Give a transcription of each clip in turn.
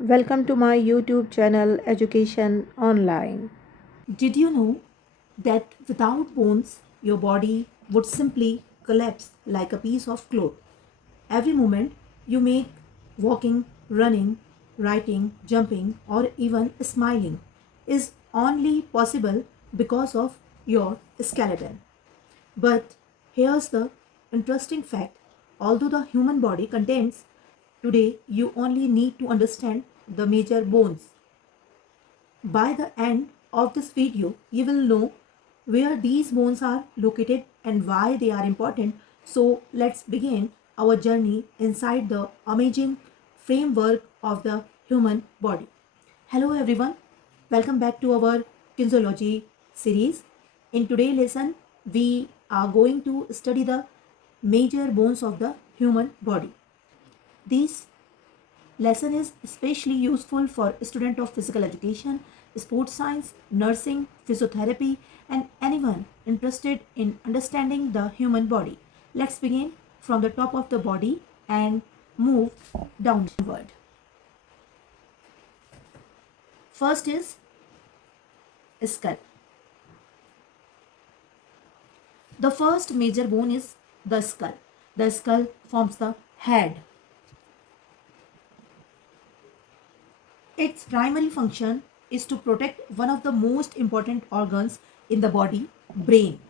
Welcome to my YouTube channel Education Online. Did you know that without bones, your body would simply collapse like a piece of cloth? Every movement you make, walking, running, writing, jumping, or even smiling, is only possible because of your skeleton. But here's the interesting fact, although the human body contains, today you only need to understand the major bones. By the end of this video, you will know where these bones are located and why they are important. So let's begin our journey inside the amazing framework of the human body. Hello everyone, welcome back to our kinesiology series. In today's lesson, we are going to study the major bones of the human body. These lesson is especially useful for student of physical education, sports science, nursing, physiotherapy, and anyone interested in understanding the human body. Let's begin from the top of the body and move downward. First is skull. The first major bone is the skull. The skull forms the head. Its primary function is to protect one of the most important organs in the body, brain.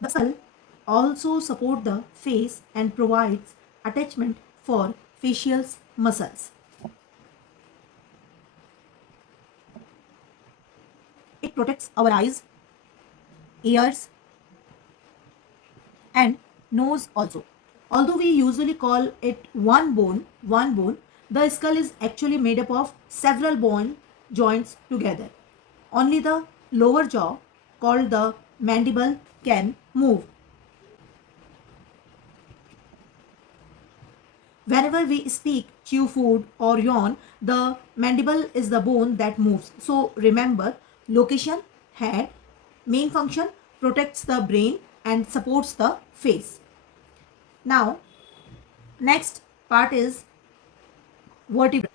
The skull also supports the face and provides attachment for facial muscles. It protects our eyes, ears, and nose also. Although we usually call it one bone, the skull is actually made up of several bone joints together. Only the lower jaw, called the mandible, can move. Whenever we speak, chew food, or yawn, the mandible is the bone that moves. So remember, location, head, main function, protects the brain and supports the face. Now, next part is vertebra.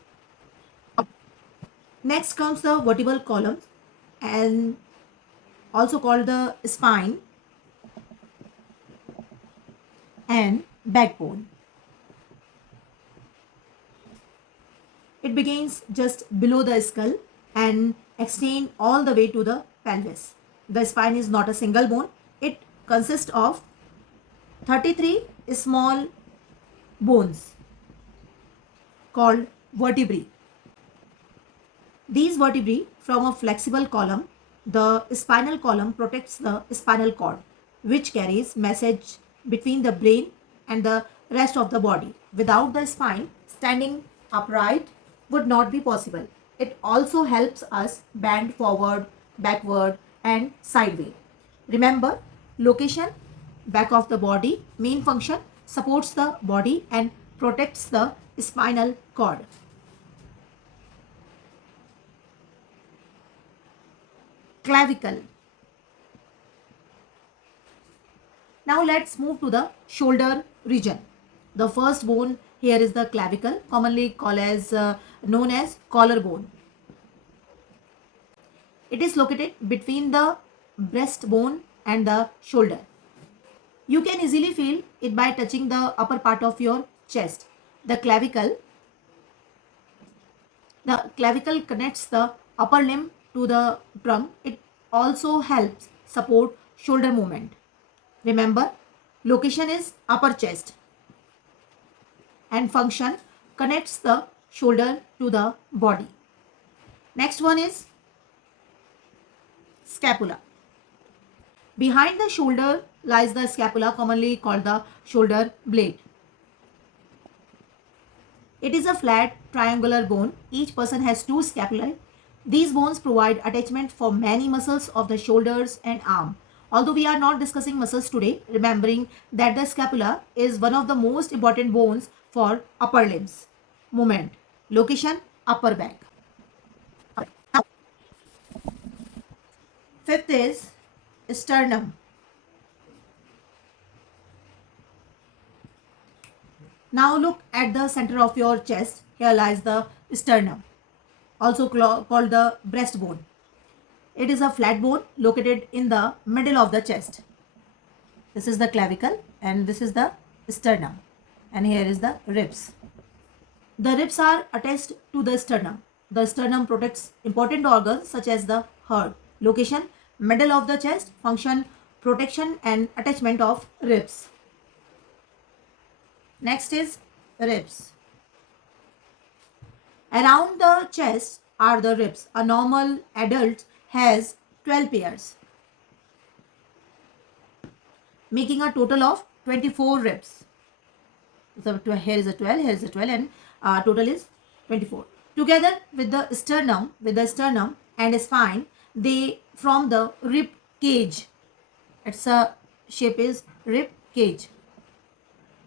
Next comes the vertebral column and also called the spine and backbone. It begins just below the skull and extend all the way to the pelvis. The spine is not a single bone. It consists of 33 small bones called vertebrae. These vertebrae form a flexible column. The spinal column protects the spinal cord, which carries message between the brain and the rest of the body. Without the spine, standing upright would not be possible. It also helps us bend forward, backward, and sideways. Remember, location, back of the body, main function, supports the body and protects the spinal cord. Clavicle. Now let's move to the shoulder region. The first bone here is the clavicle, commonly called as known as collarbone. It is located between the breastbone and the shoulder. You can easily feel it by touching the upper part of your chest. The clavicle connects the upper limb to the trunk. It also helps support shoulder movement. Remember, location is upper chest and function connects the shoulder to the body. Next one is scapula. Behind the shoulder lies the scapula, commonly called the shoulder blade. It is a flat triangular bone. Each person has two scapulae. These bones provide attachment for many muscles of the shoulders and arm. Although we are not discussing muscles today, remembering that the scapula is one of the most important bones for upper limbs movement. Location, upper back. Now, fifth is sternum. Now look at the center of your chest. Here lies the sternum, also called the breastbone. It is a flat bone located in the middle of the chest. This is the clavicle and this is the sternum, and here is the ribs. The ribs are attached to the sternum. The sternum protects important organs such as the heart. Location middle of the chest, function protection and attachment of ribs. Next is ribs. Around the chest are the ribs. A normal adult has 12 pairs, making a total of 24 ribs. So here is a 12, here is a 12, and total is 24. Together with the sternum and spine, they form the rib cage. Its shape is rib cage.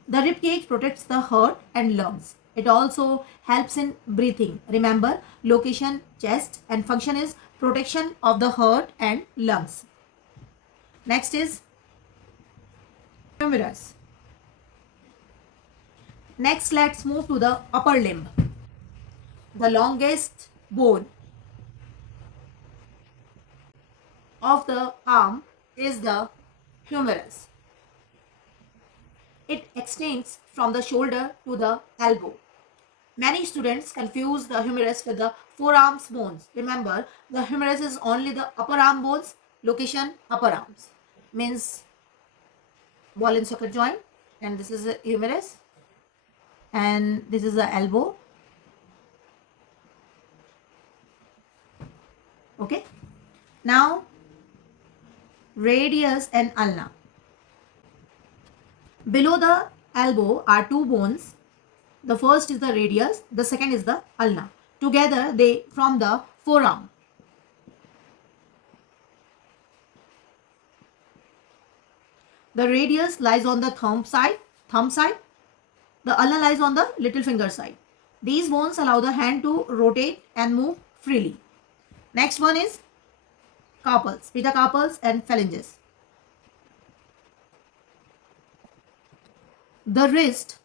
The rib cage protects the heart and lungs. It also helps in breathing. Remember, location chest and function is protection of the heart and lungs. Next is humerus. Next, let's move to the upper limb. The longest bone of the arm is the humerus. It extends from the shoulder to the elbow. Many students confuse the humerus with the forearms bones. Remember, the humerus is only the upper arm bones. Location upper arms means ball and socket joint, and this is the humerus, and this is the elbow. Okay. Now, radius and ulna. Below the elbow are two bones. The first is the radius, the second is the ulna. Together they form the forearm. The radius lies on the thumb side. The ulna lies on the little finger side. These bones allow the hand to rotate and move freely. Next one is carpals, metacarpals and phalanges. The wrist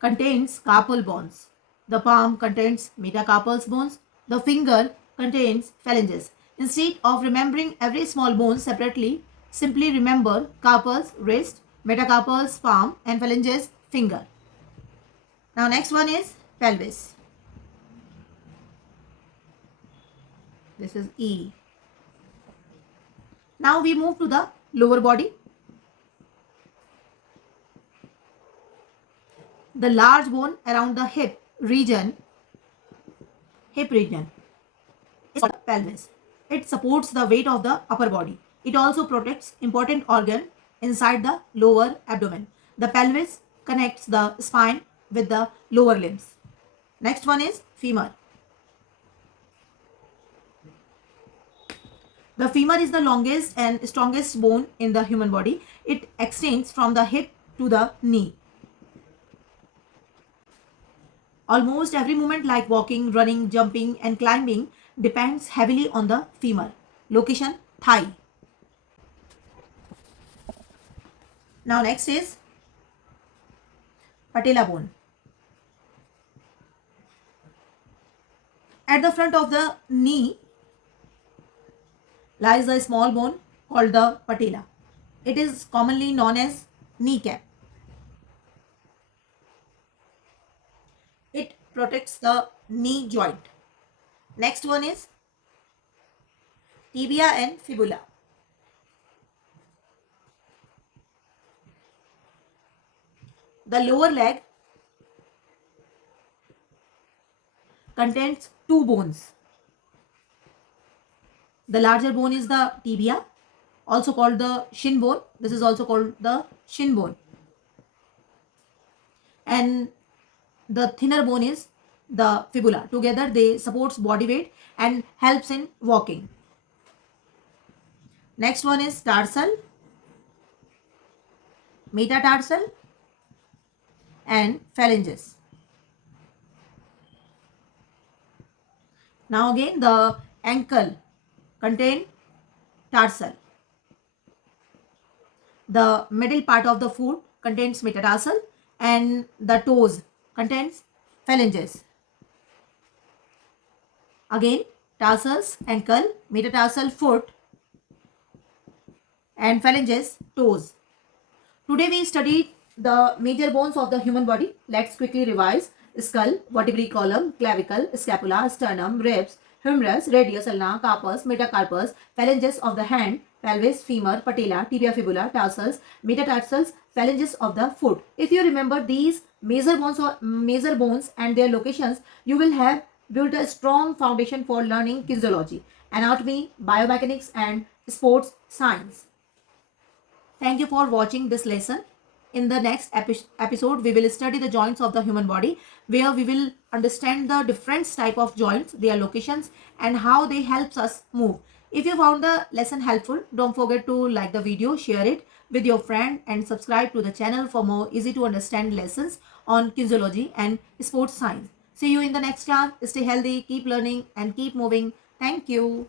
contains carpal bones. The palm contains metacarpal bones. The finger contains phalanges. Instead of remembering every small bone separately, simply remember carpals, wrist, metacarpals, palm, and phalanges, finger. Now next one is pelvis. This is E. Now we move to the lower body. The large bone around the hip region is called pelvis. It supports the weight of the upper body. It also protects important organ inside the lower abdomen. The pelvis connects the spine with the lower limbs. Next one is femur. The femur is the longest and strongest bone in the human body. It extends from the hip to the knee. Almost every movement like walking, running, jumping and climbing depends heavily on the femur. Location thigh. Now next is patella bone. At the front of the knee lies a small bone called the patella. It is commonly known as kneecap. It protects the knee joint. Next one is tibia and fibula. The lower leg contains two bones. The larger bone is the tibia, also called the shin bone. This is also called the shin bone. And the thinner bone is the fibula. Together they supports body weight and helps in walking. Next one is tarsal, metatarsal and phalanges. Now again the ankle contain tarsal. The middle part of the foot contains metatarsal and the toes contains phalanges. Again, tarsals, ankle, metatarsal foot, and phalanges, toes. Today we studied the major bones of the human body. Let's quickly revise. Skull, vertebrae column, clavicle, scapula, sternum, ribs, humerus, radius, ulna, carpus, metacarpus, phalanges of the hand, pelvis, femur, patella, tibia, fibula, tarsals, metatarsals, phalanges of the foot. If you remember these major bones and their locations, you will have built a strong foundation for learning kinesiology, anatomy, biomechanics, and sports science. Thank you for watching this lesson. In the next episode, we will study the joints of the human body, where we will understand the different type of joints, their locations, and how they helps us move. If you found the lesson helpful, don't forget to like the video, share it with your friend, and subscribe to the channel for more easy to understand lessons on kinesiology and sports science. See you in the next class. Stay healthy, keep learning, and keep moving. Thank you.